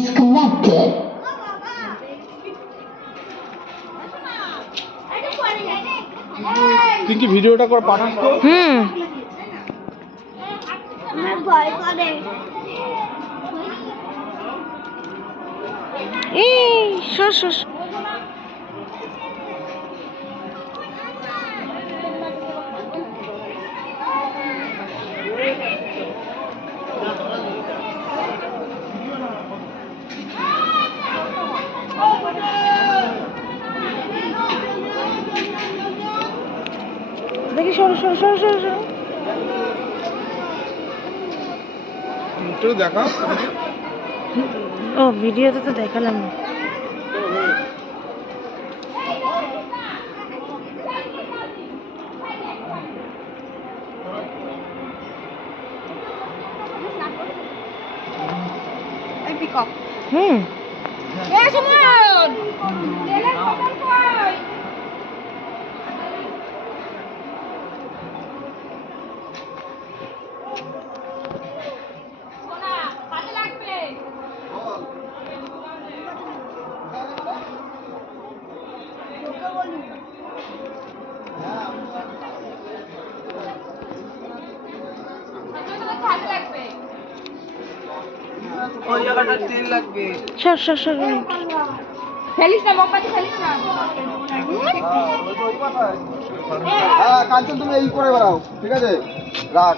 disconnected. তুই কি ভিডিওটা করে পাঠাস তো? আমার ভয় করে। এই সর সর দেখি সর সর সর সর সর একটু দেখা। ও ভিডিওতে তো দেখালাম না। এই পিকক। এই সুমন তেলের বোতল কই? সোনা, কাজে লাগবে। তোকে বলি। কাজে লাগবে। ওই জায়গাটা তেল লাগবে। সর সর সর ফেলিস না, মোমবাতি ফেলিস না। কাঞ্চন তুমি এই করে বেড়াও, ঠিক আছে? রাখ।